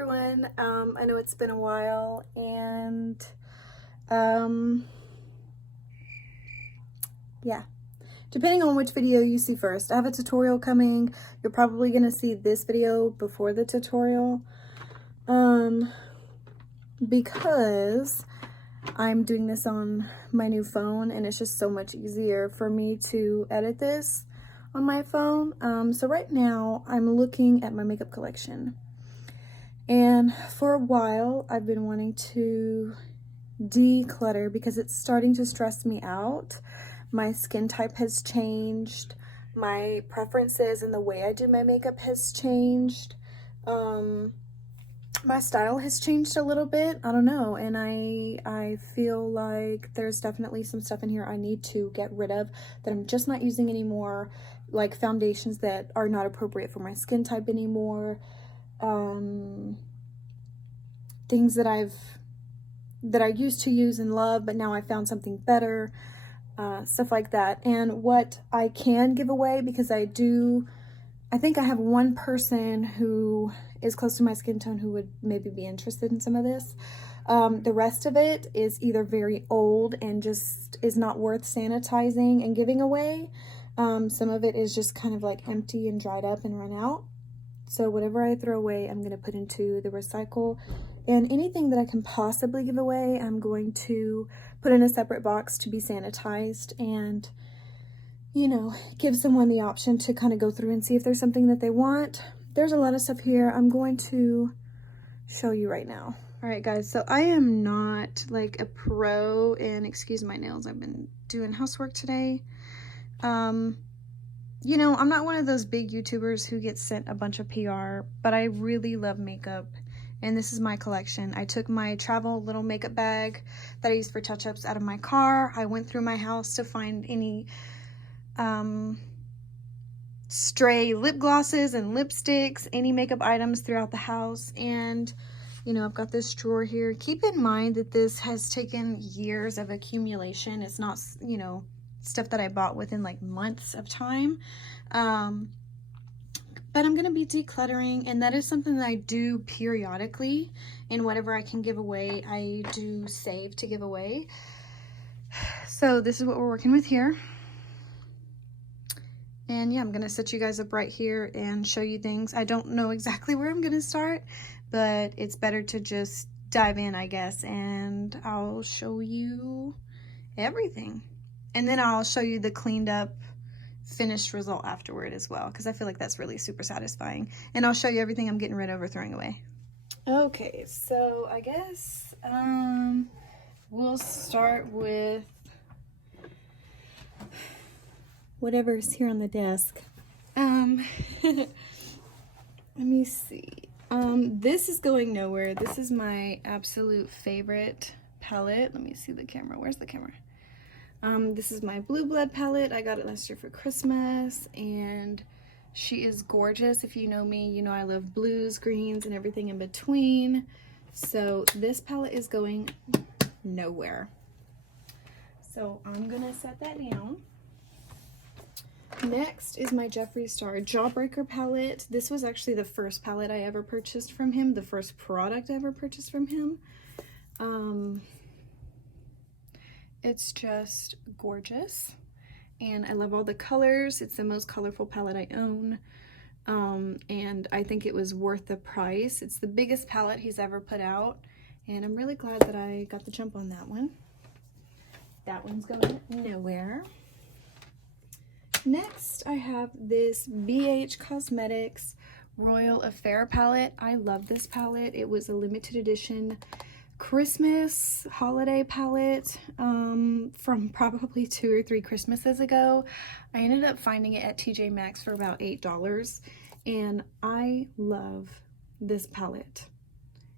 everyone. I know it's been a while, and um, yeah, depending on which video you see first. I have a tutorial coming. You're probably gonna see this video before the tutorial, because I'm doing this on my new phone, and it's just so much easier for me to edit this on my phone. So right now I'm looking at my makeup collection. And for a while, I've been wanting to declutter because it's starting to stress me out. My skin type has changed. My preferences and the way I do my makeup has changed. My style has changed a little bit. I don't know. And I feel like there's definitely some stuff in here I need to get rid of that I'm just not using anymore. Like foundations that are not appropriate for my skin type anymore. Things that I used to use and love, but now I found something better, stuff like that. And what I can give away, because I think I have one person who is close to my skin tone who would maybe be interested in some of this. The rest of it is either very old and just is not worth sanitizing and giving away. Some of it is just kind of like empty and dried up and run out. So whatever I throw away, I'm going to put into the recycle. And anything that I can possibly give away, I'm going to put in a separate box to be sanitized and, you know, give someone the option to kind of go through and see if there's something that they want. There's a lot of stuff here. I'm going to show you right now. All right, guys, so I am not like a pro, and excuse my nails. I've been doing housework today. You know, I'm not one of those big YouTubers who gets sent a bunch of PR, but I really love makeup, and this is my collection. I took my travel little makeup bag that I use for touch-ups out of my car. I went through my house to find any stray lip glosses and lipsticks, any makeup items throughout the house, and you know, I've got this drawer here. Keep in mind that this has taken years of accumulation. It's not, you know, stuff that I bought within like months of time. But I'm going to be decluttering, and that is something that I do periodically, and whatever I can give away, I do save to give away. So this is what we're working with here. And yeah, I'm going to set you guys up right here and show you things. I don't know exactly where I'm going to start, but it's better to just dive in, I guess, and I'll show you everything. And then I'll show you the cleaned up finished result afterward as well, because I feel like that's really super satisfying. And I'll show you everything I'm getting rid of or throwing away. Okay, so I guess we'll start with whatever's here on the desk. Let me see. This is going nowhere. This is my absolute favorite palette. Let me see the camera. Where's the camera? This is my Blue Blood palette. I got it last year for Christmas, and she is gorgeous. If you know me, you know I love blues, greens, and everything in between. So this palette is going nowhere. So I'm gonna set that down. Next is my Jeffree Star Jawbreaker palette. This was actually the first palette I ever purchased from him, the first product I ever purchased from him. It's just gorgeous, and I love all the colors. It's the most colorful palette I own, and I think it was worth the price. It's the biggest palette he's ever put out, and I'm really glad that I got the jump on that one. That one's going nowhere. Next, I have this BH Cosmetics Royal Affair palette. I love this palette. It was a limited edition Christmas holiday palette from probably 2 or 3 Christmases ago. I ended up finding it at TJ Maxx for about $8, and I love this palette.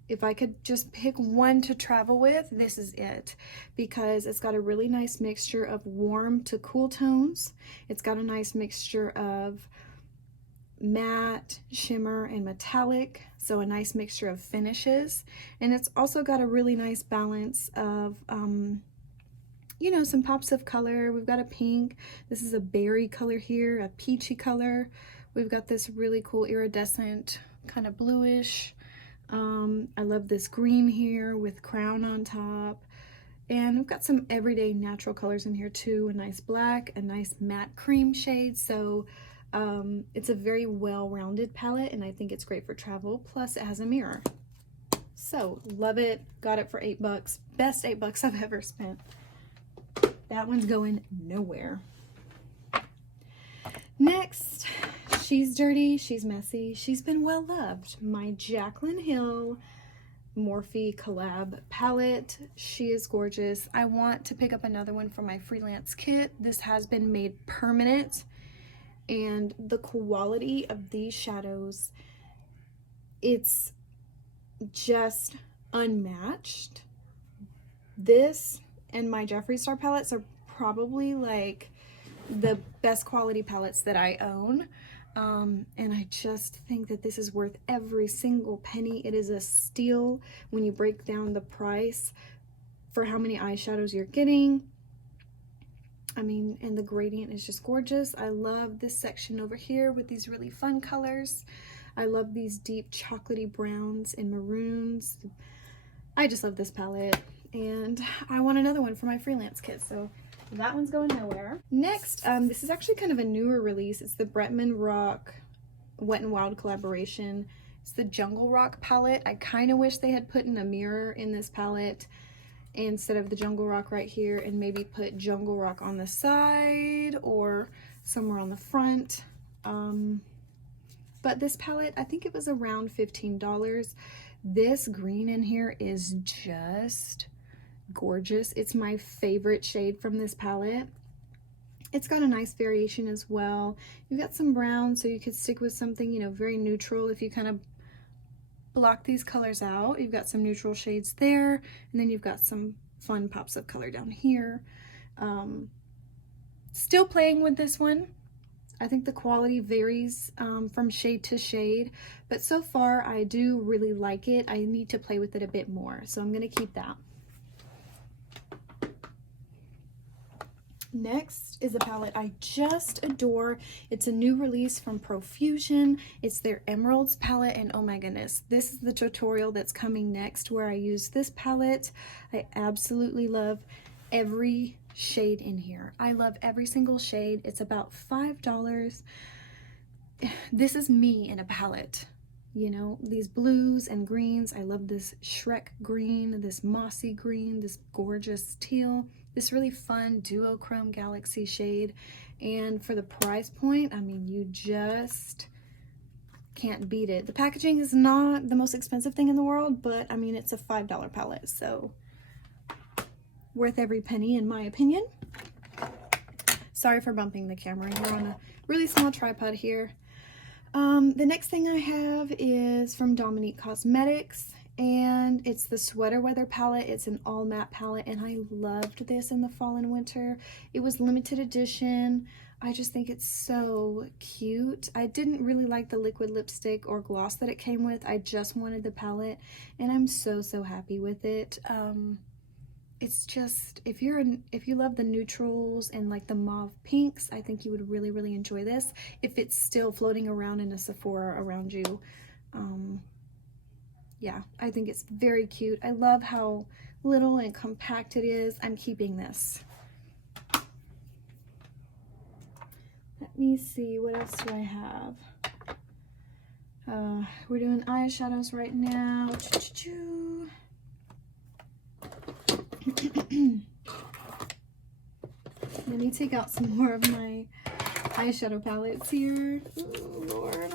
If I could just pick one to travel with, this is it, because it's got a really nice mixture of warm to cool tones. It's got a nice mixture of matte, shimmer, and metallic, so a nice mixture of finishes. And it's also got a really nice balance of you know, some pops of color. We've got a pink, this is a berry color here, a peachy color. We've got this really cool iridescent kind of bluish I love this green here with crown on top. And we've got some everyday natural colors in here too. A nice black, a nice matte cream shade. So it's a very well-rounded palette, and I think it's great for travel. Plus it has a mirror. So love it. Got it for $8. Best $8 I've ever spent. That one's going nowhere. Next, she's dirty, she's messy, she's been well loved. My Jaclyn Hill Morphe collab palette. She is gorgeous. I want to pick up another one for my freelance kit. This has been made permanent, and the quality of these shadows, it's just unmatched. This and my Jeffree Star palettes are probably like the best quality palettes that I own. And I just think that this is worth every single penny. It is a steal when you break down the price for how many eyeshadows you're getting. I mean, and the gradient is just gorgeous. I love this section over here with these really fun colors. I love these deep chocolatey browns and maroons. I just love this palette, and I want another one for my freelance kit, so that one's going nowhere. Next, this is actually kind of a newer release. It's the Bretman Rock Wet n Wild collaboration. It's the Jungle Rock palette. I kind of wish they had put in a mirror in this palette instead of the Jungle Rock right here, and maybe put Jungle Rock on the side or somewhere on the front. But this palette, I think it was around $15. This green in here is just gorgeous. It's my favorite shade from this palette. It's got a nice variation as well. You've got some brown, so you could stick with something, you know, very neutral. If you kind of block these colors out, you've got some neutral shades there, and then you've got some fun pops of color down here. Still playing with this one. I think the quality varies from shade to shade, but so far I do really like it. I need to play with it a bit more, so I'm gonna keep that. Next is a palette I just adore. It's a new release from Profusion. It's their Emeralds palette, and oh my goodness, this is the tutorial that's coming next where I use this palette. I absolutely love every shade in here. I love every single shade. It's about $5. This is me in a palette. You know, these blues and greens. I love this Shrek green, this mossy green, this gorgeous teal, this really fun duochrome galaxy shade. And for the price point, I mean, you just can't beat it. The packaging is not the most expensive thing in the world, but I mean, it's a $5 palette, so worth every penny in my opinion. Sorry for bumping the camera. We're on a really small tripod here. The next thing I have is from Dominique Cosmetics, and it's the Sweater Weather palette. It's an all matte palette, and I loved this in the fall and winter. It was limited edition. I just think it's so cute. I didn't really like the liquid lipstick or gloss that it came with. I just wanted the palette, and I'm so happy with it. It's just, if you love the neutrals and like the mauve pinks, I think you would really enjoy this if it's still floating around in a Sephora around you. Yeah, I think it's very cute. I love how little and compact it is. I'm keeping this. Let me see, what else do I have? We're doing eyeshadows right now. Let me take out some more of my eyeshadow palettes here. Oh, Lord.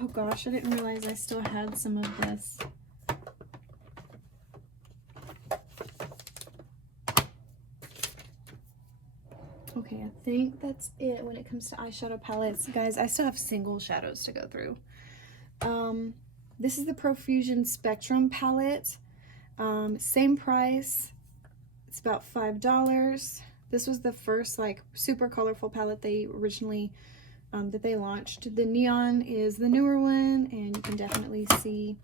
Oh gosh, I didn't realize I still had some of this. Okay, I think that's it when it comes to eyeshadow palettes. Guys, I still have single shadows to go through. This is the Profusion Spectrum palette. Same price. It's about $5. This was the first like super colorful palette they originally that they launched. The neon is the newer one, and you can definitely see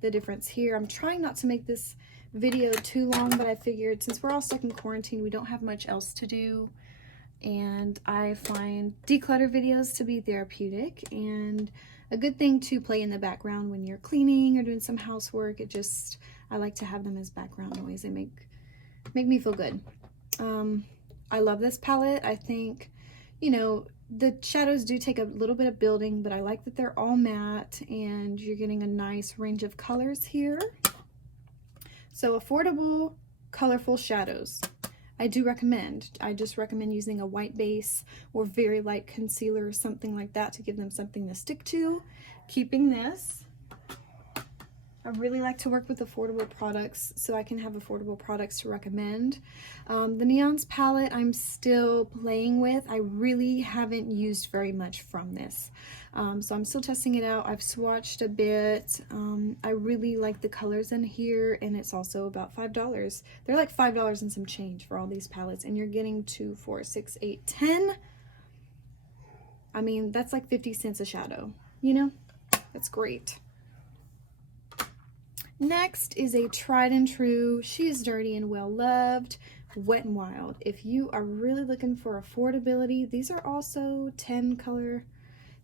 the difference here. I'm trying not to make this video too long, but I figured since we're all stuck in quarantine, we don't have much else to do. and I find declutter videos to be therapeutic and a good thing to play in the background when you're cleaning or doing some housework. I like to have them as background noise. They make me feel good. I love this palette. I think, you know, the shadows do take a little bit of building, but I like that they're all matte and you're getting a nice range of colors here. So affordable, colorful shadows. I do recommend. I just recommend using a white base or very light concealer or something like that to give them something to stick to. Keeping this. I really like to work with affordable products so I can have affordable products to recommend. The Neons palette I'm still playing with. I really haven't used very much from this. So I'm still testing it out. I've swatched a bit. I really like the colors in here, and it's also about $5. They're like $5 and some change for all these palettes, and you're getting 2, 4, 6, 8, 10. I mean, that's like 50 cents a shadow, you know? That's great. Next is a tried and true, She Is Dirty and Well Loved, Wet n Wild. If you are really looking for affordability, these are also 10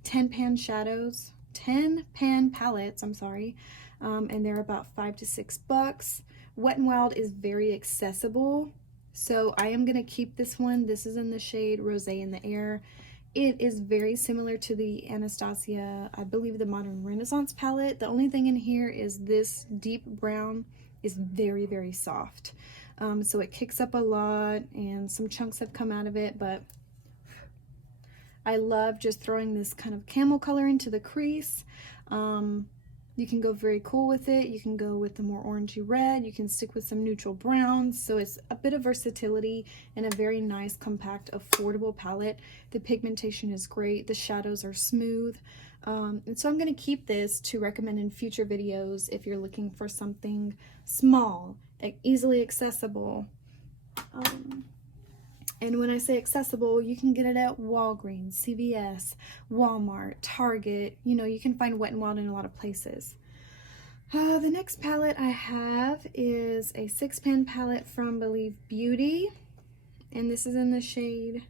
pan shadows, 10 pan palettes, I'm sorry, and they're about $5 to $6. Wet n Wild is very accessible, so I am going to keep this one. This is in the shade Rosé in the Air. It is very similar to the Anastasia, I believe the Modern Renaissance palette. The only thing in here is this deep brown is very, very soft. So it kicks up a lot and some chunks have come out of it, but I love just throwing this kind of camel color into the crease. You can go very cool with it. You can go with the more orangey red. You can stick with some neutral browns. So it's a bit of versatility and a very nice, compact, affordable palette. The pigmentation is great. The shadows are smooth. And so I'm going to keep this to recommend in future videos if you're looking for something small, easily accessible. And when I say accessible, you can get it at Walgreens, CVS, Walmart, Target. You know, you can find Wet n Wild in a lot of places. The next palette I have is a 6-pan palette from Believe Beauty. And this is in the shade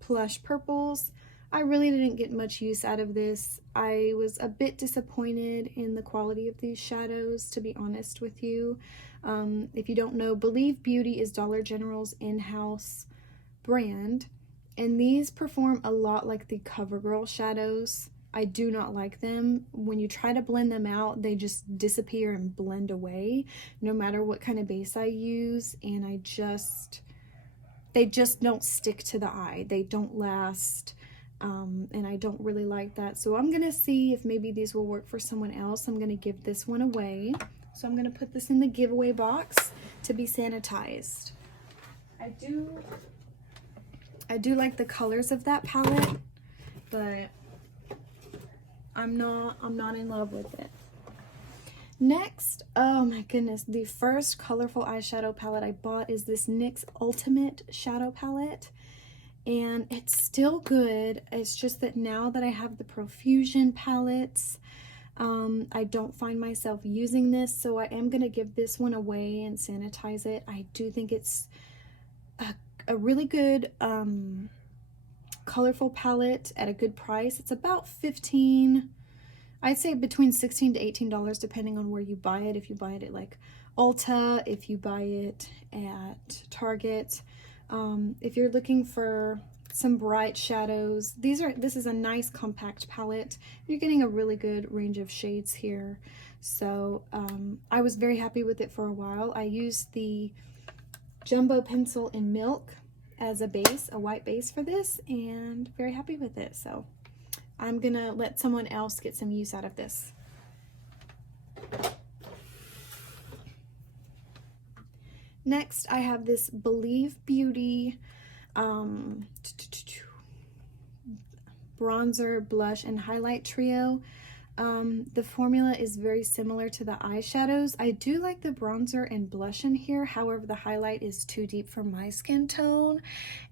Plush Purples. I really didn't get much use out of this. I was a bit disappointed in the quality of these shadows, to be honest with you. If you don't know, Believe Beauty is Dollar General's in-house brand, and these perform a lot like the CoverGirl shadows. I do not like them. When you try to blend them out, they just disappear and blend away no matter what kind of base I use, and they just don't stick to the eye. They don't last, and I don't really like that. So I'm gonna see if maybe these will work for someone else. I'm gonna give this one away. So I'm gonna put this in the giveaway box to be sanitized. I do like the colors of that palette, but I'm not in love with it. Next, oh my goodness, the first colorful eyeshadow palette I bought is this NYX Ultimate Shadow Palette, and it's still good. It's just that now that I have the Profusion palettes, I don't find myself using this, so I am going to give this one away and sanitize it. I do think it's a really good colorful palette at a good price. It's about I'd say between $16 to $18 depending on where you buy it. If you buy it at like Ulta, if you buy it at Target. If you're looking for some bright shadows, this is a nice compact palette. You're getting a really good range of shades here. So I was very happy with it for a while. I used the Jumbo Pencil in Milk as a base, a white base for this, and very happy with it. So I'm gonna let someone else get some use out of this. Next, I have this Believe Beauty bronzer, blush, and highlight trio. The formula is very similar to the eyeshadows. I do like the bronzer and blush in here. However, the highlight is too deep for my skin tone,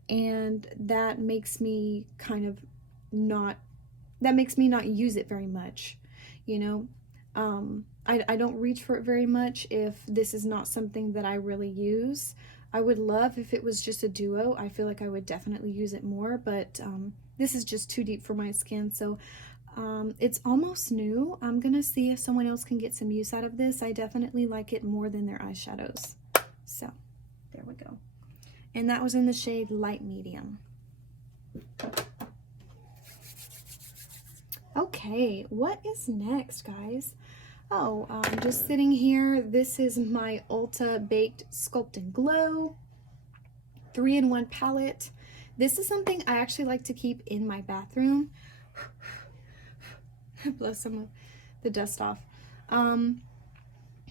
and that makes me not use it very much, you know. I don't reach for it very much if this is not something that I really use. I would love if it was just a duo. I feel like I would definitely use it more, but this is just too deep for my skin. So it's almost new. I'm gonna see if someone else can get some use out of this. I definitely like it more than their eyeshadows. So there we go. And that was in the shade Light Medium. Okay, what is next, guys? Oh, I'm just sitting here. This is my Ulta Baked Sculpt and Glow 3-in-1 palette. This is something I actually like to keep in my bathroom. Blow some of the dust off.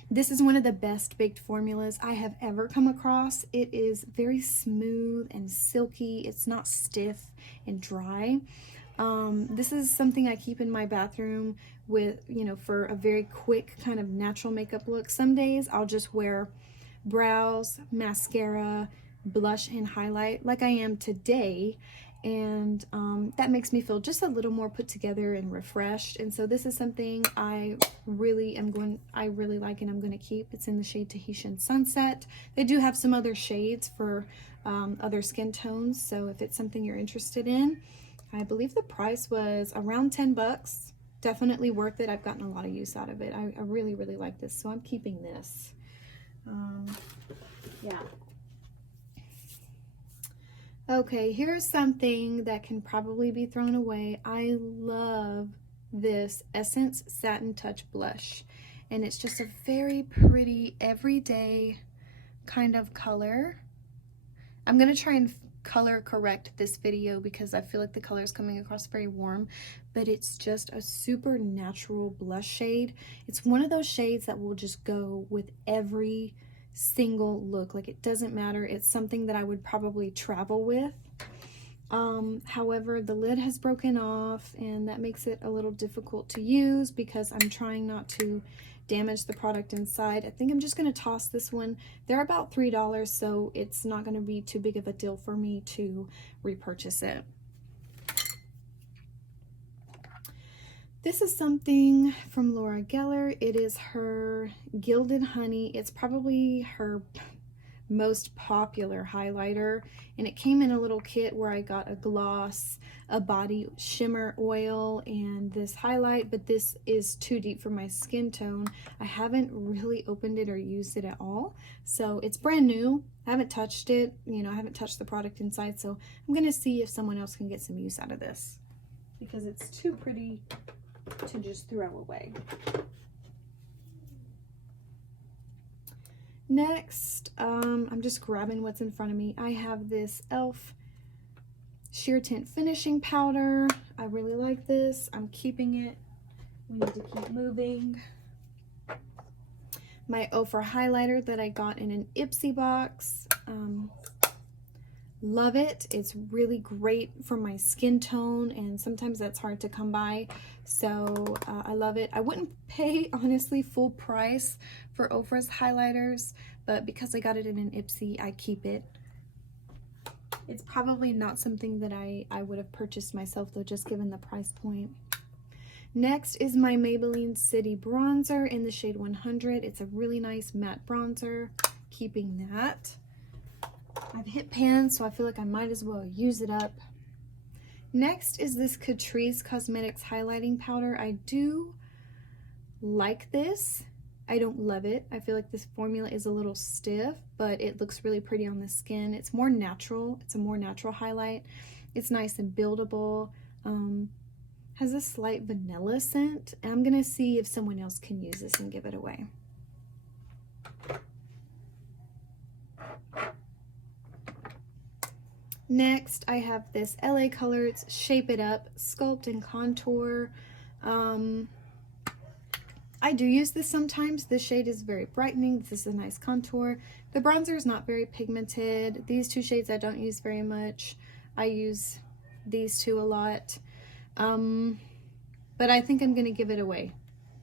This is one of the best baked formulas I have ever come across. It is very smooth and silky. It's not stiff and dry. This is something I keep in my bathroom with, you know, for a very quick kind of natural makeup look. Some days I'll just wear brows, mascara, blush, and highlight like I am today. And that makes me feel just a little more put together and refreshed. And so this is something I really like and I'm going to keep. It's in the shade Tahitian Sunset. They do have some other shades for other skin tones. So if it's something you're interested in, I believe the price was around 10 bucks. Definitely worth it. I've gotten a lot of use out of it. I really, really like this. So I'm keeping this. Yeah. Okay, here's something that can probably be thrown away. I love this Essence Satin Touch Blush. And it's just a very pretty, everyday kind of color. I'm going to try and color correct this video because I feel like the color is coming across very warm, but it's just a super natural blush shade. It's one of those shades that will just go with every single look. Like, it doesn't matter. It's something that I would probably travel with. However, the lid has broken off and that makes it a little difficult to use because I'm trying not to damage the product inside. I think I'm just going to toss this one. They're about $3, so it's not going to be too big of a deal for me to repurchase it. This is something from Laura Geller. It is her Gilded Honey. It's probably her most popular highlighter, and it came in a little kit where I got a gloss, a body shimmer oil, and this highlight, but this is too deep for my skin tone. I haven't really opened it or used it at all, so it's brand new. I haven't touched it, you know, I haven't touched the product inside, so I'm gonna see if someone else can get some use out of this because it's too pretty to just throw away. Next, I'm just grabbing what's in front of me. I have this e.l.f. Sheer Tint Finishing Powder. I really like this. I'm keeping it. We need to keep moving. My Ofra highlighter that I got in an Ipsy box. Love it. It's really great for my skin tone, and sometimes that's hard to come by, so I love it. I wouldn't pay, honestly, full price for Ofra's highlighters, but because I got it in an Ipsy, I keep it. It's probably not something that I would have purchased myself, though, just given the price point. Next is my Maybelline City Bronzer in the shade 100. It's a really nice matte bronzer. Keeping that. I've hit pan, so I feel like I might as well use it up. Next is this Catrice Cosmetics Highlighting Powder. I do like this. I don't love it. I feel like this formula is a little stiff, but it looks really pretty on the skin. It's more natural. It's a more natural highlight. It's nice and buildable. Has a slight vanilla scent. And I'm going to see if someone else can use this and give it away. Next, I have this LA Colors Shape It Up Sculpt and Contour. I do use this sometimes. This shade is very brightening. This is a nice contour. The bronzer is not very pigmented. These two shades I don't use very much. I use these two a lot. But I think I'm going to give it away.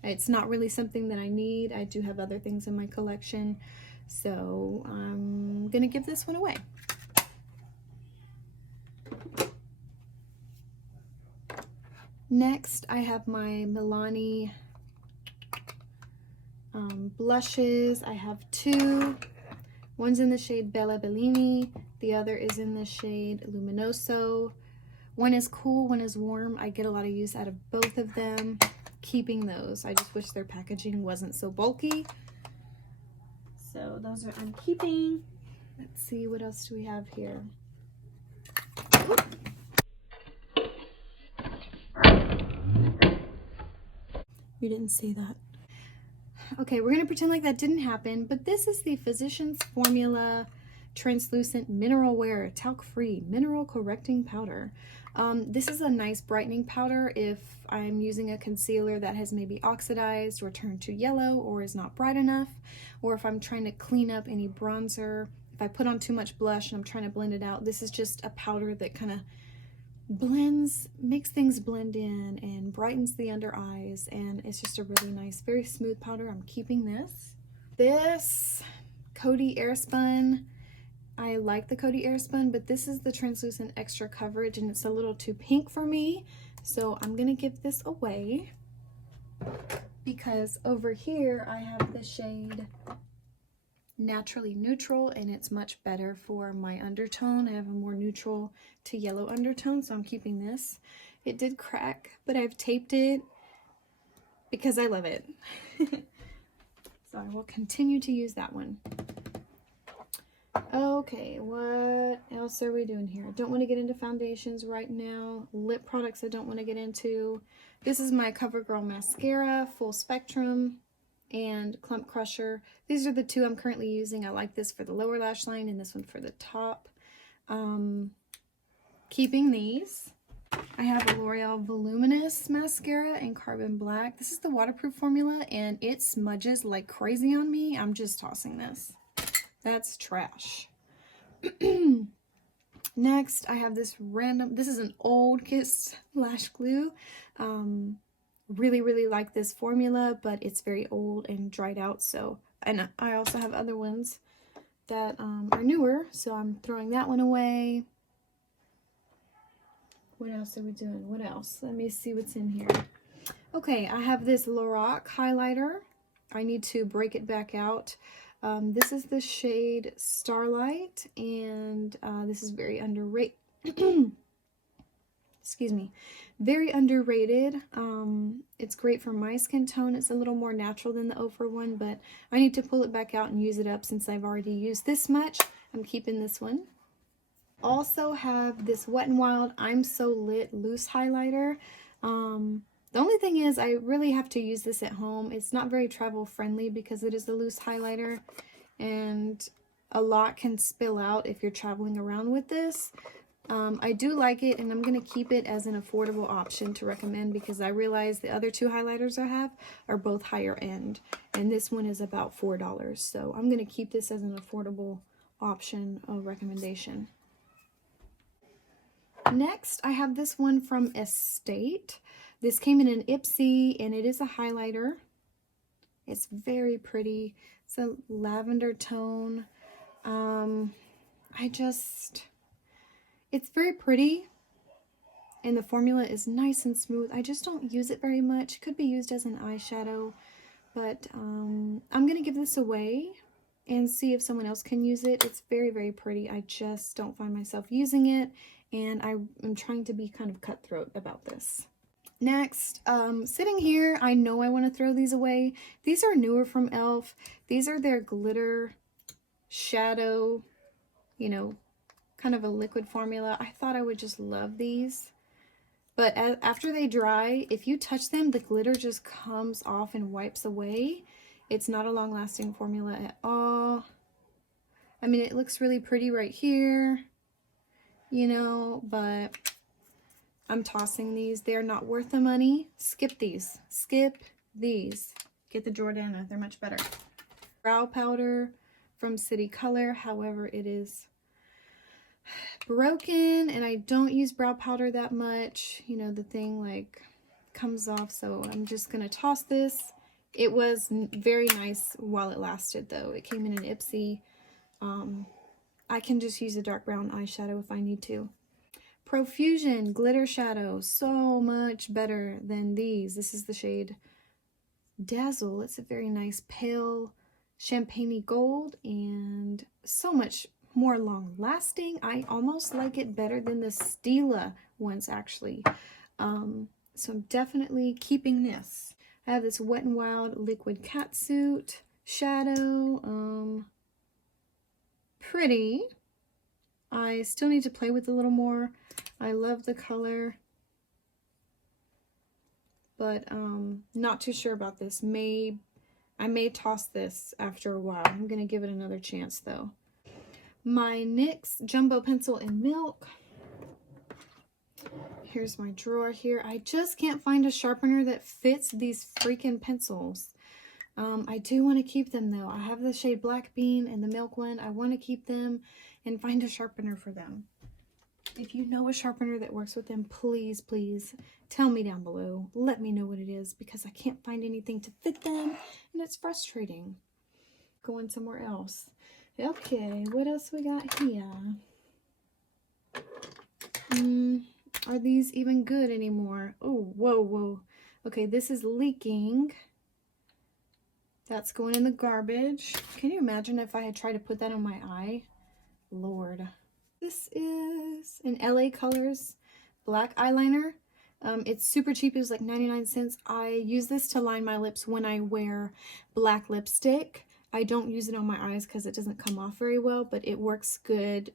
It's not really something that I need. I do have other things in my collection. So I'm going to give this one away. Next, I have my Milani blushes. I have two. One's in the shade Bella Bellini. The other is in the shade Luminoso. One is cool, one is warm. I get a lot of use out of both of them. Keeping those. I just wish their packaging wasn't so bulky. So those are I'm keeping. Let's see, what else do we have here? Oop. You didn't see that. Okay, we're gonna pretend like that didn't happen, but this is the Physicians Formula Translucent Mineral Wear Talc-Free Mineral Correcting Powder. This is a nice brightening powder if I'm using a concealer that has maybe oxidized or turned to yellow or is not bright enough, or if I'm trying to clean up any bronzer. If I put on too much blush and I'm trying to blend it out, this is just a powder that kind of blends, makes things blend in and brightens the under eyes, and it's just a really nice, very smooth powder. I'm keeping this. This Coty Airspun, I like the Coty Airspun, but this is the translucent extra coverage and it's a little too pink for me, so I'm gonna give this away because over here I have the shade Naturally Neutral, and it's much better for my undertone. I have a more neutral to yellow undertone, so I'm keeping this. It did crack, but I've taped it because I love it. So I will continue to use that one. Okay, what else are we doing here? I don't want to get into foundations right now. Lip products I don't want to get into. This is my CoverGirl mascara, Full Spectrum and Clump Crusher. These are the two I'm currently using. I like this for the lower lash line and this one for the top. Keeping these. I have a L'Oreal Voluminous mascara in Carbon Black. This is the waterproof formula and it smudges like crazy on me. I'm just tossing this. That's trash. Next, I have this this is an old Kiss lash glue. Really like this formula, but it's very old and dried out, so, and I also have other ones that are newer, so I'm throwing that one away. What else are we doing? What else? Let me see what's in here. Okay, I have this Lorac highlighter. I need to break it back out. This is the shade Starlight, and this is very underrated. Excuse me, very underrated. It's great for my skin tone. It's a little more natural than the Ofra one, but I need to pull it back out and use it up since I've already used this much. I'm keeping this one. Also have this Wet n Wild I'm So Lit loose highlighter. The only thing is I really have to use this at home. It's not very travel friendly because it is a loose highlighter and a lot can spill out if you're traveling around with this. I do like it, and I'm going to keep it as an affordable option to recommend because I realize the other two highlighters I have are both higher end, and this one is about $4. So I'm going to keep this as an affordable option of recommendation. Next, I have this one from Estate. This came in an Ipsy, and it is a highlighter. It's very pretty. It's a lavender tone. It's very pretty, and the formula is nice and smooth. I just don't use it very much. It could be used as an eyeshadow, but I'm going to give this away and see if someone else can use it. It's very pretty. I just don't find myself using it, and I'm trying to be kind of cutthroat about this. Next, sitting here, I know I want to throw these away. These are newer from e.l.f. These are their glitter shadow, you know, kind of a liquid formula. I thought I would just love these, but after they dry, if you touch them, the glitter just comes off and wipes away. It's not a long-lasting formula at all. I mean, it looks really pretty right here, you know, but I'm tossing these. They're not worth the money. Skip these. Skip these. Get the Jordana. They're much better. Brow powder from City Color. However, it is broken, and I don't use brow powder that much. You know, the thing like comes off, so I'm just gonna toss this. It was very nice while it lasted, though. It came in an Ipsy. I can just use a dark brown eyeshadow if I need to. Profusion glitter shadow, so much better than these. This is the shade Dazzle. It's a very nice pale champagne gold, and so much more long lasting. I almost like it better than the Stila ones actually. So I'm definitely keeping this. I have this Wet n Wild liquid catsuit shadow. Pretty. I still need to play with it a little more. I love the color, but not too sure about this. I may toss this after a while. I'm gonna give it another chance though. My NYX jumbo pencil in milk. Here's my drawer here. I just can't find a sharpener that fits these freaking pencils. I do want to keep them though. I have the shade Black Bean and the milk one. I want to keep them and find a sharpener for them. If you know a sharpener that works with them, please, please tell me down below. Let me know what it is because I can't find anything to fit them and it's frustrating. Going somewhere else. Okay, what else we got here? Are these even good anymore? Oh, whoa, whoa. Okay, this is leaking. That's going in the garbage. Can you imagine if I had tried to put that on my eye? Lord. This is an LA Colors black eyeliner. It's super cheap. It was like 99 cents. I use this to line my lips when I wear black lipstick. I don't use it on my eyes because it doesn't come off very well, but it works good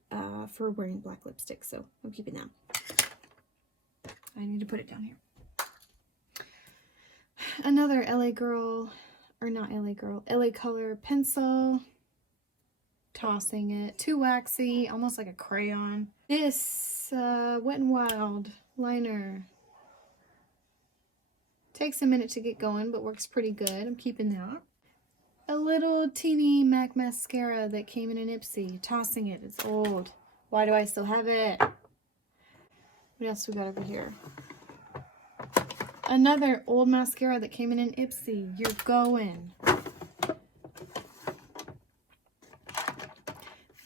for wearing black lipstick, so I'm keeping that. I need to put it down here. Another LA Girl, or not LA Girl, LA Color pencil. Tossing it. Too waxy, almost like a crayon. This Wet n Wild liner. Takes a minute to get going, but works pretty good. I'm keeping that. A little teeny MAC mascara that came in an Ipsy. Tossing it. It's old. Why do I still have it? What else we got over here? Another old mascara that came in an Ipsy. You're going.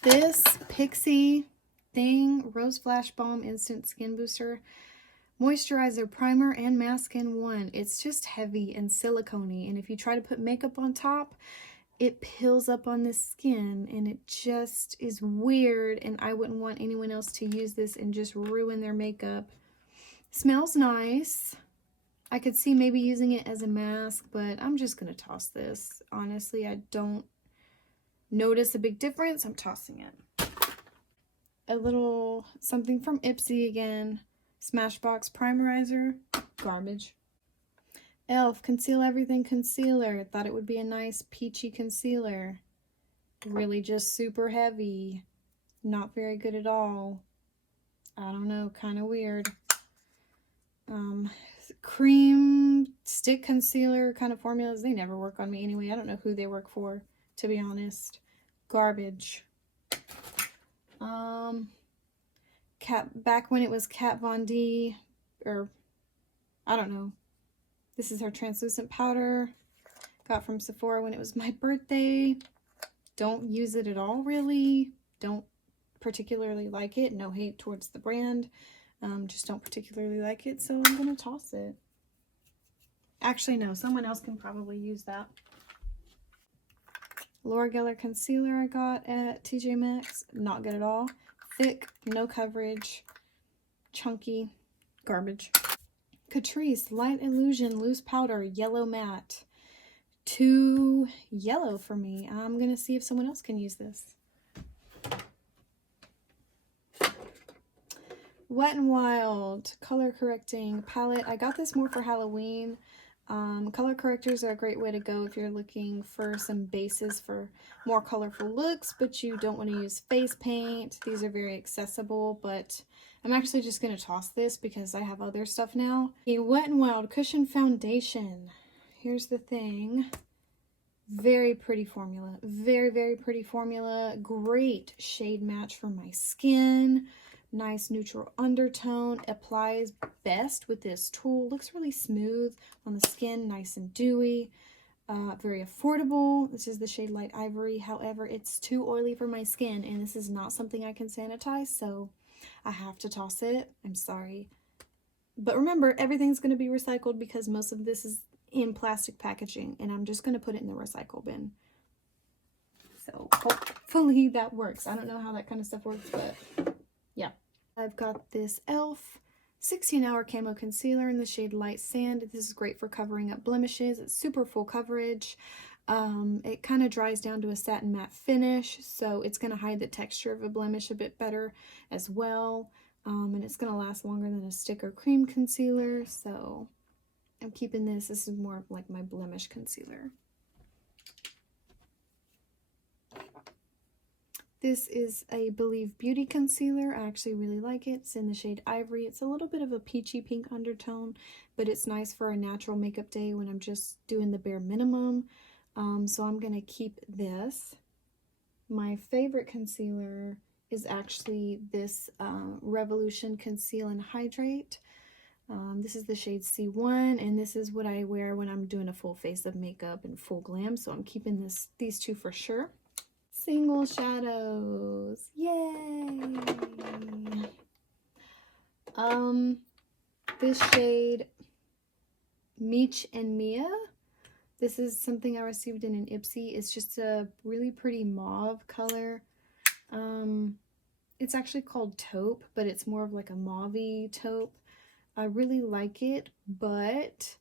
This Pixie Thing Rose Flash Balm Instant Skin Booster Moisturizer Primer and Mask in one. It's just heavy and silicone-y, and if you try to put makeup on top, it peels up on the skin, and it just is weird, and I wouldn't want anyone else to use this and just ruin their makeup. Smells nice. I could see maybe using it as a mask, but I'm just going to toss this. Honestly, I don't notice a big difference. I'm tossing it. A little something from Ipsy again. Smashbox Primerizer. Garbage. e.l.f. Conceal Everything Concealer. Thought it would be a nice peachy concealer. Really just super heavy. Not very good at all. I don't know, kind of weird. Cream stick concealer kind of formulas. They never work on me anyway. I don't know who they work for, to be honest. Garbage. Back when it was Kat Von D, or I don't know. This is her translucent powder. Got from Sephora when it was my birthday. Don't use it at all, really. Don't particularly like it. No hate towards the brand. Just don't particularly like it, so I'm going to toss it. Actually, no. Someone else can probably use that. Laura Geller concealer I got at TJ Maxx. Not good at all. Thick, no coverage, chunky, garbage. Catrice Light Illusion Loose Powder Yellow Matte. Too yellow for me. I'm going to see if someone else can use this. Wet n Wild Color Correcting Palette. I got this more for Halloween. Color correctors are a great way to go if you're looking for some bases for more colorful looks, but you don't want to use face paint. These are very accessible, but I'm actually just going to toss this because I have other stuff now. A Wet n Wild Cushion Foundation. Here's the thing. Very pretty formula. Very, very pretty formula. Great shade match for my skin. Nice neutral undertone. Applies best with this tool. Looks really smooth on the skin. Nice and dewy. Very affordable. This is the shade Light Ivory. However, it's too oily for my skin, and this is not something I can sanitize, so I have to toss it. I'm sorry. But remember, everything's going to be recycled because most of this is in plastic packaging, and I'm just going to put it in the recycle bin. So hopefully that works. I don't know how that kind of stuff works, but yeah. I've got this e.l.f. 16-hour camo concealer in the shade Light Sand. This is great for covering up blemishes. It's super full coverage. It kind of dries down to a satin matte finish, so it's going to hide the texture of a blemish a bit better as well. And it's going to last longer than a stick or cream concealer, so I'm keeping this. This is more of like my blemish concealer. This is a Believe Beauty concealer. I actually really like it. It's in the shade Ivory. It's a little bit of a peachy pink undertone, but it's nice for a natural makeup day when I'm just doing the bare minimum. So I'm going to keep this. My favorite concealer is actually this Revolution Conceal and Hydrate. This is the shade C1, and this is what I wear when I'm doing a full face of makeup and full glam, so I'm keeping these two for sure. Single shadows, yay! This shade, Meech and Mia. This is something I received in an Ipsy. It's just a really pretty mauve color. It's actually called taupe, but it's more of like a mauvey taupe. I really like it, but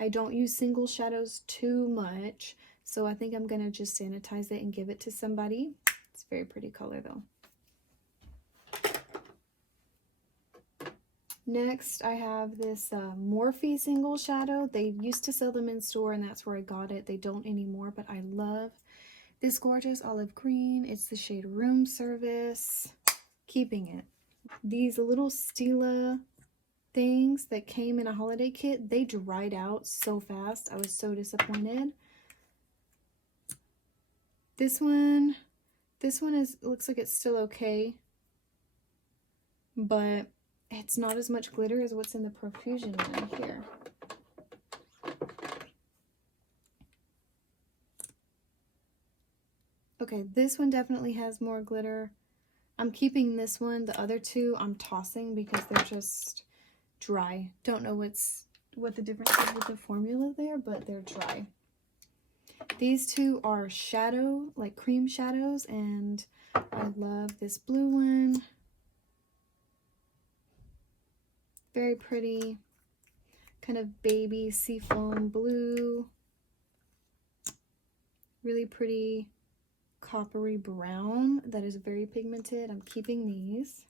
I don't use single shadows too much, so I think I'm gonna just sanitize it and give it to somebody. It's a very pretty color though. Next, I have this Morphe single shadow. They used to sell them in store, and that's where I got it. They don't anymore, but I love this gorgeous olive green. It's the shade Room Service. Keeping it. These little Stila things that came in a holiday kit, they dried out so fast. I was so disappointed. This one looks like it's still okay, but it's not as much glitter as what's in the Profusion one here. Okay, this one definitely has more glitter. I'm keeping this one. The other two I'm tossing because they're just dry. Don't know what the difference is with the formula there, but they're dry. These two are shadow, like cream shadows, and I love this blue one. Very pretty, kind of baby seafoam blue. Really pretty coppery brown that is very pigmented. I'm keeping these.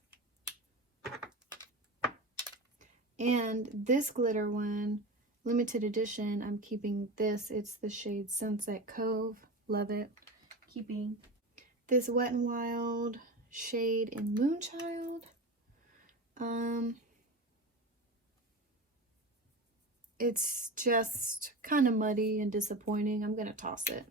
And this glitter one, limited edition, I'm keeping this. It's the shade Sunset Cove. Love it. Keeping this Wet n Wild shade in Moonchild. It's just kind of muddy and disappointing. I'm gonna toss it.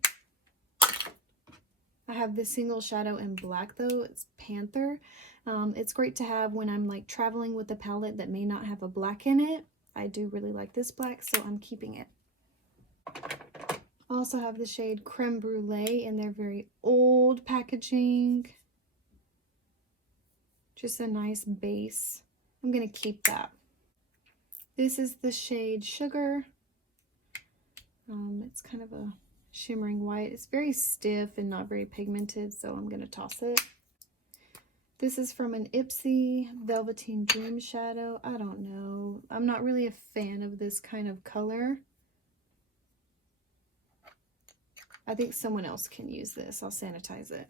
I have this single shadow in black though. It's Panther. It's great to have when I'm like traveling with a palette that may not have a black in it. I do really like this black, so I'm keeping it. I also have the shade Creme Brulee in their very old packaging. Just a nice base. I'm gonna keep that. This is the shade Sugar. It's kind of a shimmering white. It's very stiff and not very pigmented, so I'm gonna toss it. This is from an Ipsy Velveteen Dream Shadow. I don't know. I'm not really a fan of this kind of color. I think someone else can use this. I'll sanitize it.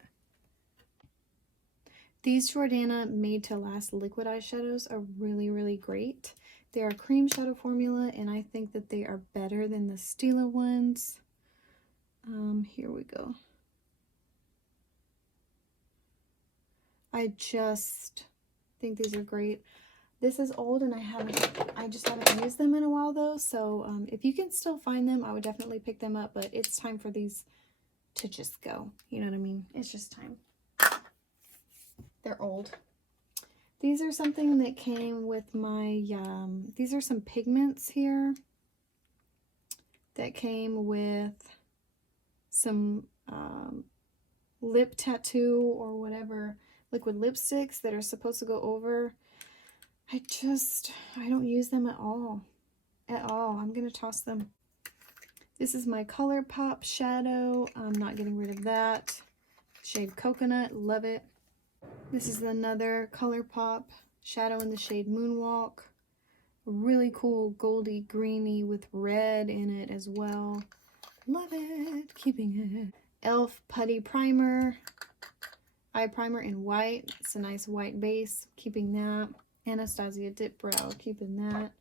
These Jordana Made to Last liquid eyeshadows are really, really great. They are a cream shadow formula, and I think that they are better than the Stila ones. Here we go. I just think these are great. This is old, and I just haven't used them in a while though. So if you can still find them, I would definitely pick them up. But it's time for these to just go. You know what I mean? It's just time. They're old. These are something that came with my. These are some pigments here that came with some lip tattoo or whatever liquid lipsticks that are supposed to go over. I don't use them at all. I'm gonna toss them. This is my ColourPop shadow. I'm not getting rid of that. Shade Coconut, love it. This is another ColourPop shadow in the shade Moonwalk. Really cool goldy greeny with red in it as well. Love it, keeping it. e.l.f. Putty Primer, eye primer in white. It's a nice white base, keeping that. Anastasia Dip Brow, keeping that.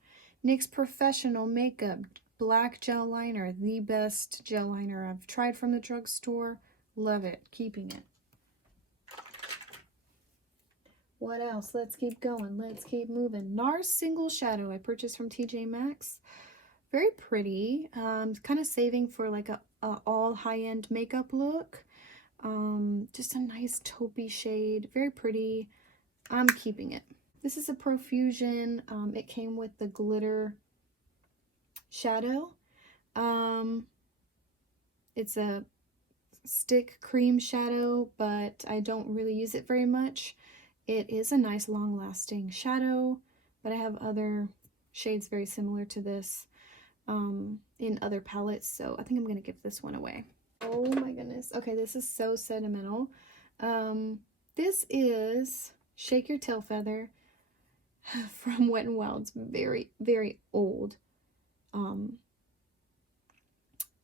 NYX Professional Makeup Black Gel Liner, the best gel liner I've tried from the drugstore. Love it, keeping it. What else? Let's keep going. Let's keep moving. NARS Single Shadow I purchased from TJ Maxx. Very pretty. Kind of saving for like a all high-end makeup look. Just a nice taupey shade. Very pretty. I'm keeping it. This is a Profusion. It came with the glitter shadow. It's a stick cream shadow, but I don't really use it very much. It is a nice long-lasting shadow, but I have other shades very similar to this in other palettes, so I think I'm going to give this one away. Oh my goodness. Okay, this is so sentimental. This is Shake Your Tail Feather from Wet n Wild's very, very old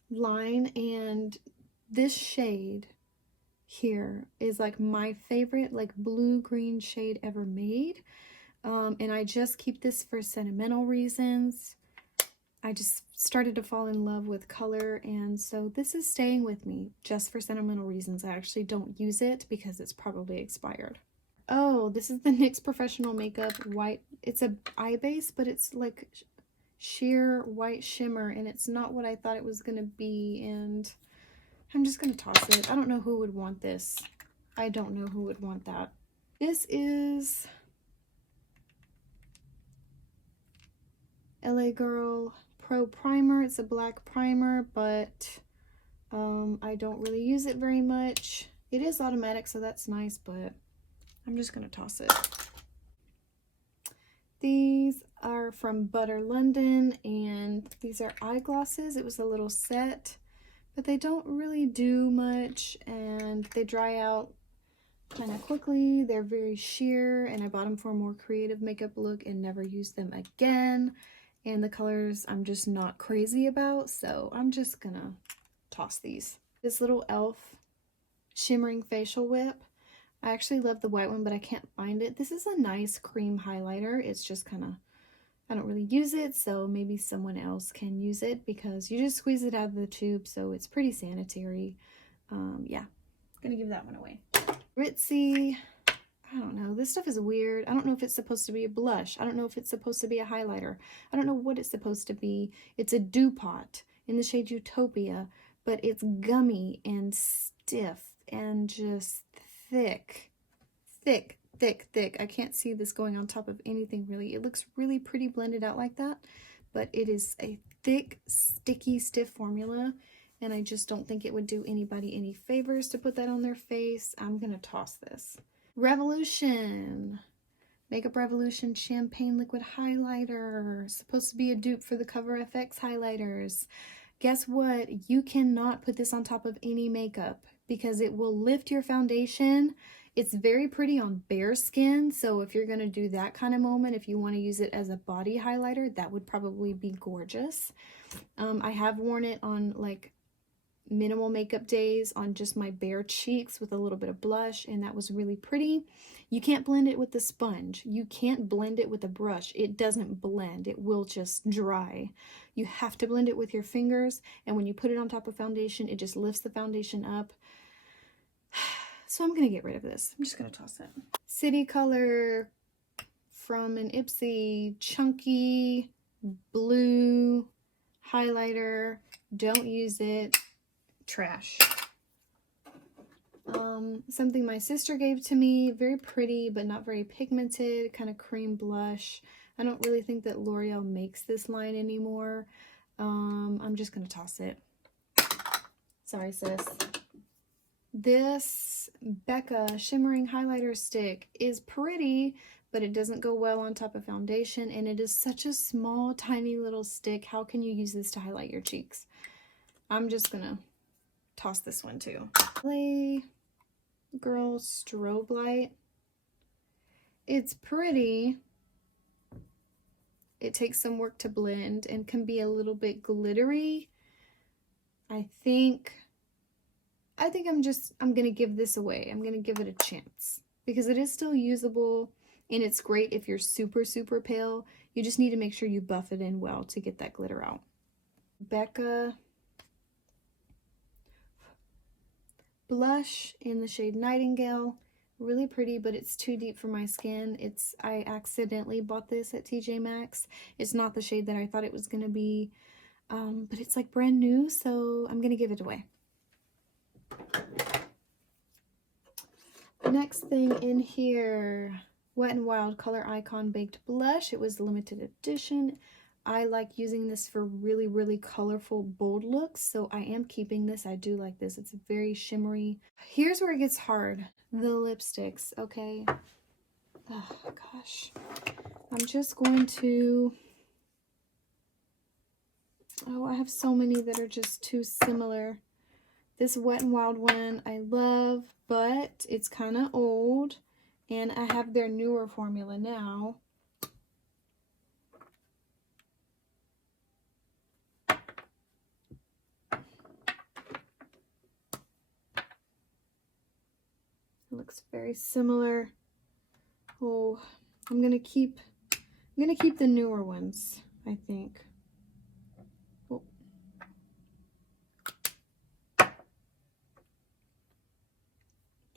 line, and this shade here is like my favorite like blue-green shade ever made, and I just keep this for sentimental reasons. I just started to fall in love with color, and so this is staying with me just for sentimental reasons. I actually don't use it because it's probably expired. Oh, this is the NYX Professional Makeup white. It's a eye base, but it's like sheer white shimmer, and it's not what I thought it was gonna be, and I'm just gonna toss it. I don't know who would want this. I don't know who would want that. This is LA Girl Pro Primer. It's a black primer, but I don't really use it very much. It is automatic, so that's nice, but I'm just gonna toss it. These are from Butter London, and these are eyeglosses. It was a little set, but they don't really do much, and they dry out kind of quickly. They're very sheer, and I bought them for a more creative makeup look and never used them again. And the colors I'm just not crazy about, so I'm just gonna toss these. This little e.l.f. Shimmering Facial Whip. I actually love the white one, but I can't find it. This is a nice cream highlighter. It's just kind of, I don't really use it, so maybe someone else can use it because you just squeeze it out of the tube, so it's pretty sanitary. Yeah, gonna give that one away. Ritzy, I don't know. This stuff is weird. I don't know if it's supposed to be a blush. I don't know if it's supposed to be a highlighter. I don't know what it's supposed to be. It's a dew pot in the shade Utopia, but it's gummy and stiff and just thick. Thick. I can't see this going on top of anything really. It looks really pretty blended out like that, but it is a thick, sticky, stiff formula, and I just don't think it would do anybody any favors to put that on their face. I'm gonna toss this. Revolution. Makeup Revolution Champagne Liquid Highlighter. Supposed to be a dupe for the Cover FX highlighters. Guess what? You cannot put this on top of any makeup because it will lift your foundation. It's very pretty on bare skin, so if you're going to do that kind of moment, if you want to use it as a body highlighter, that would probably be gorgeous. I have worn it on like minimal makeup days on just my bare cheeks with a little bit of blush, and that was really pretty. You can't blend it with the sponge. You can't blend it with a brush. It doesn't blend. It will just dry. You have to blend it with your fingers, and when you put it on top of foundation, it just lifts the foundation up. So I'm gonna get rid of this. I'm just gonna toss it. City Color from an Ipsy chunky blue highlighter. Don't use it. Trash. Something my sister gave to me. Very pretty, but not very pigmented. Kind of cream blush. I don't really think that L'Oreal makes this line anymore. I'm just gonna toss it. Sorry, sis. This Becca Shimmering Highlighter Stick is pretty, but it doesn't go well on top of foundation, and it is such a small, tiny little stick. How can you use this to highlight your cheeks? I'm just gonna toss this one too. Girl Strobe Light. It's pretty. It takes some work to blend and can be a little bit glittery. I think I'm gonna give this away. I'm gonna give it a chance because it is still usable and it's great if you're super, super pale. You just need to make sure you buff it in well to get that glitter out. Becca blush in the shade Nightingale. Really pretty, but it's too deep for my skin. I accidentally bought this at TJ Maxx. It's not the shade that I thought it was gonna be, but it's like brand new, so I'm gonna give it away. Next thing in here, Wet n Wild Color Icon Baked Blush. It was limited edition. I like using this for really, really colorful, bold looks, so I am keeping this. I do like this. It's very shimmery. Here's where it gets hard. The lipsticks, okay? Oh, gosh. I'm just going to... Oh, I have so many that are just too similar. This Wet n Wild one I love, but it's kind of old, and I have their newer formula now. It looks very similar. Oh, I'm gonna keep the newer ones, I think. Oh.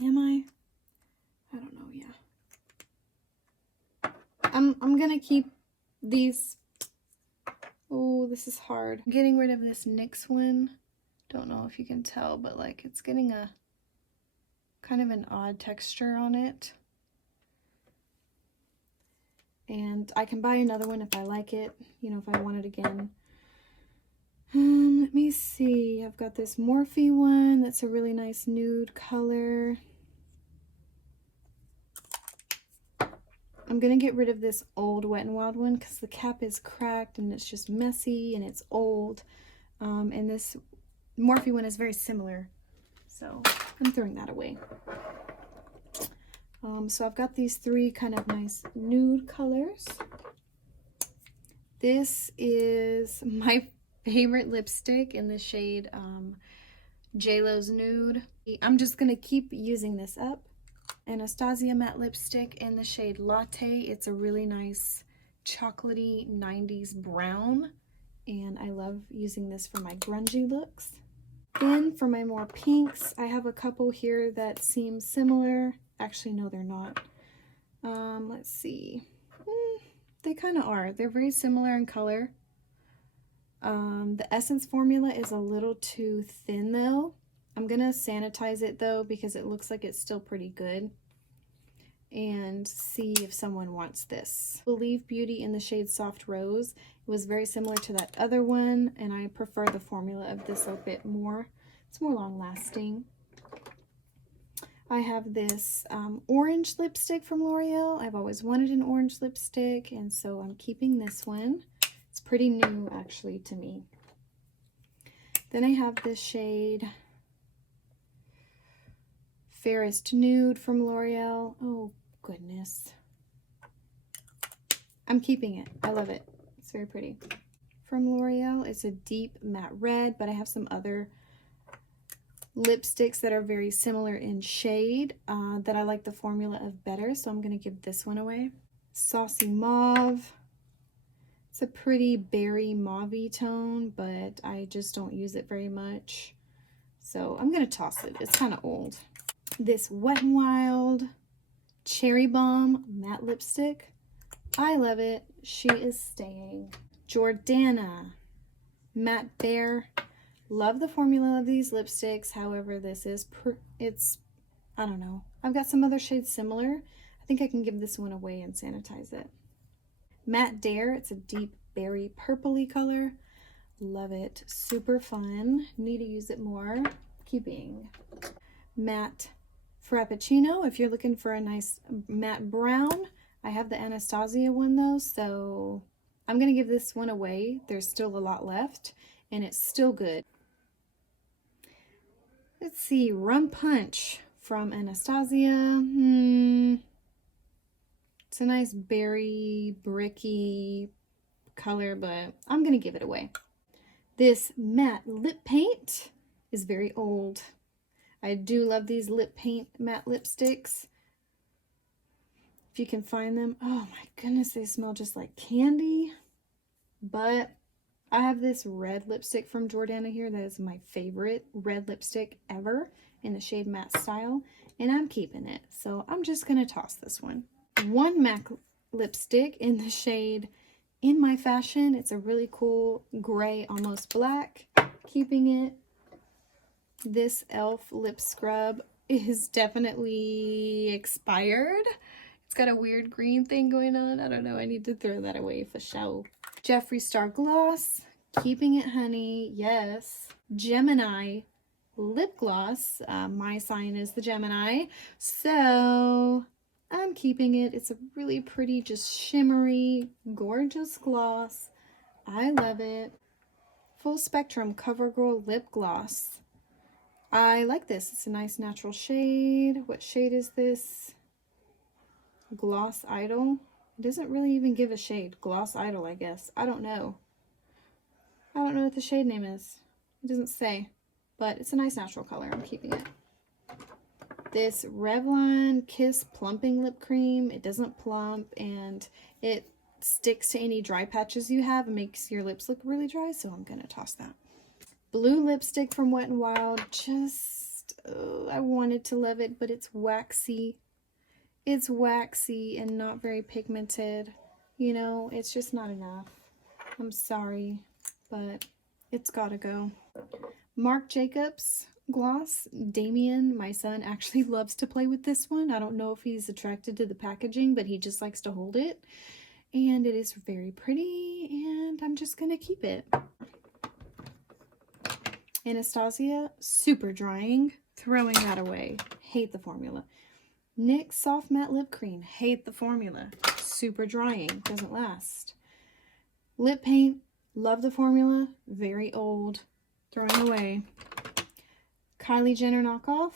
Am I? I don't know, yeah. I'm gonna keep these. Oh, this is hard. I'm getting rid of this NYX one. Don't know if you can tell, but like it's getting a kind of an odd texture on it. And I can buy another one if I like it, you know, if I want it again. Let me see. I've got this Morphe one. That's a really nice nude color. I'm gonna get rid of this old Wet n Wild one because the cap is cracked and it's just messy and it's old. And this Morphe one is very similar, so I'm throwing that away. So I've got these three kind of nice nude colors. This is my favorite lipstick in the shade JLo's Nude. I'm just gonna keep using this up. Anastasia matte lipstick in the shade Latte. It's a really nice chocolatey 90s brown, and I love using this for my grungy looks. Then for my more pinks, I have a couple here that seem similar. Actually, no, they're not. Let's see. They kind of are. They're very similar in color. The Essence formula is a little too thin though. I'm gonna sanitize it though because it looks like it's still pretty good, and see if someone wants this. Believe Beauty in the shade Soft Rose. It was very similar to that other one, and I prefer the formula of this a bit more. It's more long lasting. I have this orange lipstick from L'Oreal. I've always wanted an orange lipstick, and so I'm keeping this one. It's pretty new actually to me. Then I have this shade Fairest Nude from L'Oreal. Oh goodness. I'm keeping it. I love it. It's very pretty. From L'Oreal, it's a deep matte red, but I have some other lipsticks that are very similar in shade that I like the formula of better, so I'm going to give this one away. Saucy Mauve. It's a pretty berry mauve-y tone, but I just don't use it very much, so I'm going to toss it. It's kind of old. This Wet n Wild Cherry Bomb matte lipstick. I love it. She is staying. Jordana Matte Bare. Love the formula of these lipsticks. However, this is, I don't know. I've got some other shades similar. I think I can give this one away and sanitize it. Matte Dare. It's a deep berry purpley color. Love it. Super fun. Need to use it more. Keeping. Matte Frappuccino. If you're looking for a nice matte brown. I have the Anastasia one though, so I'm going to give this one away. There's still a lot left, and it's still good. Let's see, Rum Punch from Anastasia. It's a nice berry, bricky color, but I'm going to give it away. This matte lip paint is very old. I do love these lip paint matte lipsticks. If you can find them. Oh my goodness, they smell just like candy. But I have this red lipstick from Jordana here. That is my favorite red lipstick ever in the shade Matte Style. And I'm keeping it. So I'm just going to toss this one. One MAC lipstick in the shade In My Fashion. It's a really cool gray, almost black. Keeping it. This e.l.f. lip scrub is definitely expired. It's got a weird green thing going on. I don't know. I need to throw that away for show. Jeffree Star Gloss. Keeping it, honey. Yes. Gemini lip gloss. My sign is the Gemini. So I'm keeping it. It's a really pretty, just shimmery, gorgeous gloss. I love it. Full Spectrum CoverGirl lip gloss. I like this. It's a nice natural shade. What shade is this? Gloss Idol. It doesn't really even give a shade. Gloss Idol, I guess. I don't know. I don't know what the shade name is. It doesn't say. But it's a nice natural color. I'm keeping it. This Revlon Kiss Plumping Lip Cream. It doesn't plump and it sticks to any dry patches you have and makes your lips look really dry. So I'm going to toss that. Blue lipstick from Wet n Wild. Just, I wanted to love it, but it's waxy. It's waxy and not very pigmented. You know, it's just not enough. I'm sorry, but it's gotta go. Marc Jacobs gloss. Damien, my son, actually loves to play with this one. I don't know if he's attracted to the packaging, but he just likes to hold it. And it is very pretty, and I'm just gonna keep it. Anastasia, super drying. Throwing that away. Hate the formula. NYX Soft Matte Lip Cream. Hate the formula. Super drying. Doesn't last. Lip paint. Love the formula. Very old. Throwing away. Kylie Jenner knockoff.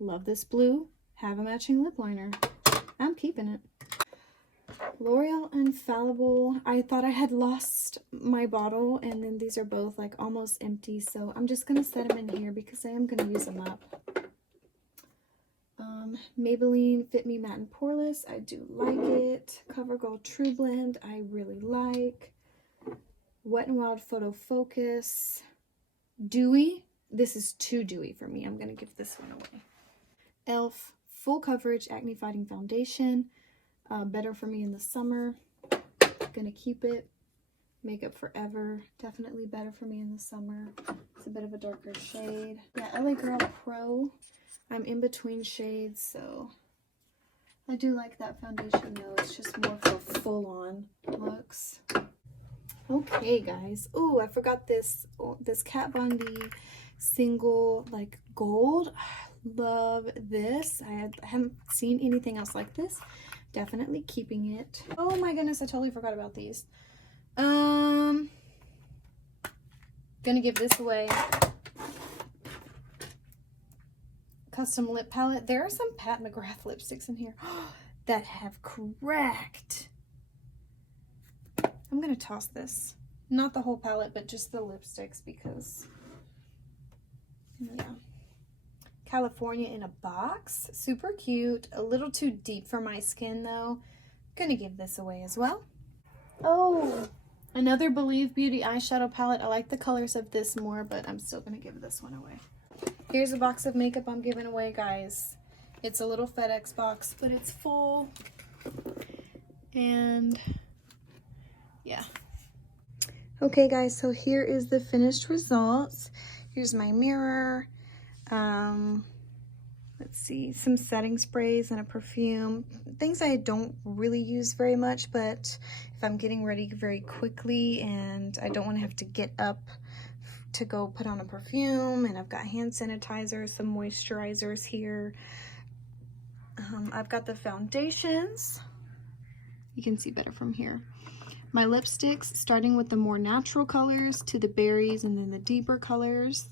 Love this blue. Have a matching lip liner. I'm keeping it. L'Oreal Infallible. I thought I had lost my bottle, and then these are both like almost empty, so I'm just going to set them in here because I am going to use them up. Maybelline Fit Me Matte and Poreless. I do like it. CoverGirl True Blend. I really like. Wet n Wild Photo Focus. Dewy. This is too dewy for me. I'm going to give this one away. e.l.f. Full Coverage Acne Fighting Foundation. Better for me in the summer. Gonna keep it. Makeup Forever. Definitely better for me in the summer. It's a bit of a darker shade. Yeah, LA Girl Pro. I'm in between shades, so I do like that foundation though. It's just more for full-on looks. Okay, guys. Oh, I forgot this. This Kat Von D single like gold. Love this. I haven't seen anything else like this. Definitely keeping it. Oh my goodness, I totally forgot about these. Gonna give this away. Custom lip palette. There are some Pat McGrath lipsticks in here that have cracked. I'm gonna toss this. Not the whole palette, but just the lipsticks because, yeah. California in a box. Super cute. A little too deep for my skin though. Gonna give this away as well. Oh, another Believe Beauty eyeshadow palette. I like the colors of this more, but I'm still gonna give this one away. Here's a box of makeup I'm giving away, guys. It's a little FedEx box, but it's full. And yeah. Okay, guys, so here is the finished results. Here's my mirror. Let's see, some setting sprays and a perfume. Things I don't really use very much, but if I'm getting ready very quickly and I don't want to have to get up to go put on a perfume, and I've got hand sanitizer, some moisturizers here. I've got the foundations. You can see better from here. My lipsticks, starting with the more natural colors to the berries and then the deeper colors.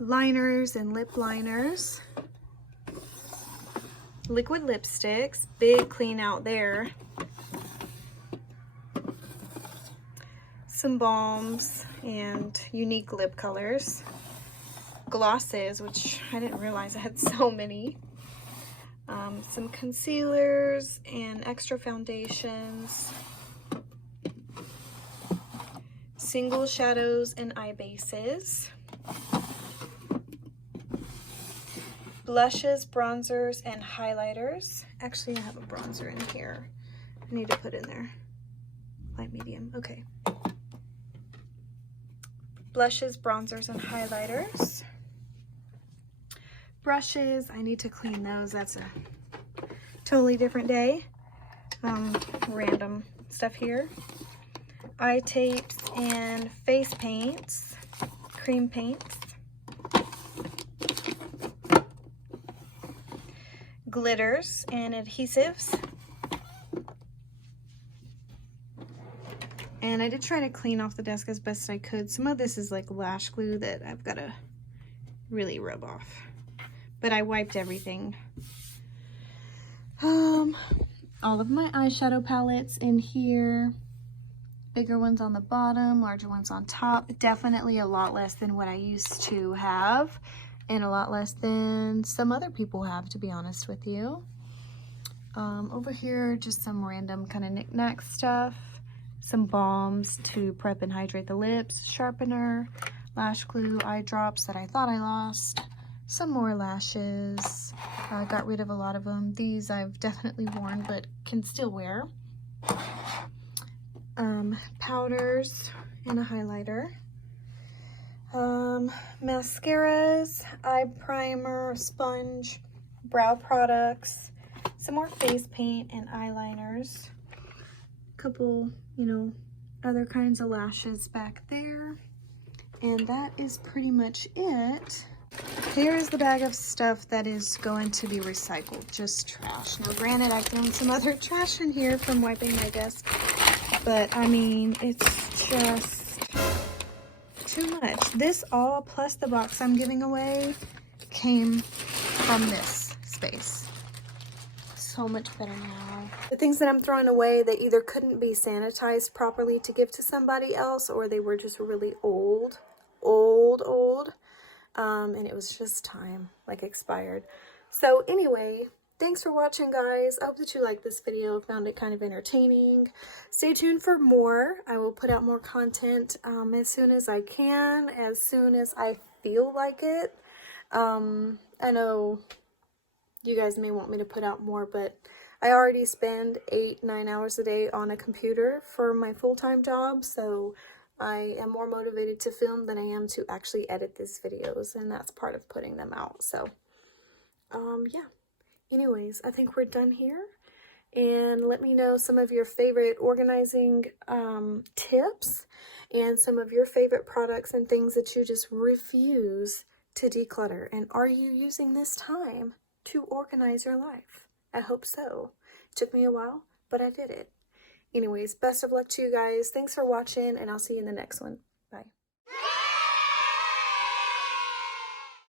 liners and lip liners, liquid lipsticks, big clean out there, some balms and unique lip colors, glosses, which I didn't realize I had so many, some concealers and extra foundations, single shadows and eye bases, blushes, bronzers, and highlighters. Actually, I have a bronzer in here. I need to put in there. Light medium, okay. Blushes, bronzers, and highlighters. Brushes, I need to clean those. That's a totally different day. Random stuff here. Eye tapes and face paints, cream paints. Glitters and adhesives. And I did try to clean off the desk as best I could. Some of this is like lash glue that I've got to really rub off. But I wiped everything. All of my eyeshadow palettes in here. Bigger ones on the bottom, larger ones on top. Definitely a lot less than what I used to have. And a lot less than some other people have, to be honest with you. Over here, just some random kind of knick-knack stuff. Some balms to prep and hydrate the lips, sharpener, lash glue, eye drops that I thought I lost, some more lashes. Got rid of a lot of them. These I've definitely worn but can still wear. Powders and a highlighter. Mascaras, eye primer, sponge, brow products, some more face paint and eyeliners, a couple, you know, other kinds of lashes back there, and that is pretty much it. Here is the bag of stuff that is going to be recycled, just trash. Now granted, I've thrown some other trash in here from wiping my desk, but I mean, it's just too much. This all plus the box I'm giving away came from this space. So much better now. The things that I'm throwing away, they either couldn't be sanitized properly to give to somebody else, or they were just really old. And it was just time, like expired. So anyway, thanks for watching, guys. I hope that you liked this video, found it kind of entertaining. Stay tuned for more. I will put out more content as soon as I can, as soon as I feel like it. I know you guys may want me to put out more, but I already spend 8-9 hours a day on a computer for my full-time job, so I am more motivated to film than I am to actually edit these videos, and that's part of putting them out. So yeah. Anyways, I think we're done here, and let me know some of your favorite organizing tips and some of your favorite products and things that you just refuse to declutter. And are you using this time to organize your life? I hope so. It took me a while, but I did it. Anyways, best of luck to you guys. Thanks for watching, and I'll see you in the next one. Bye.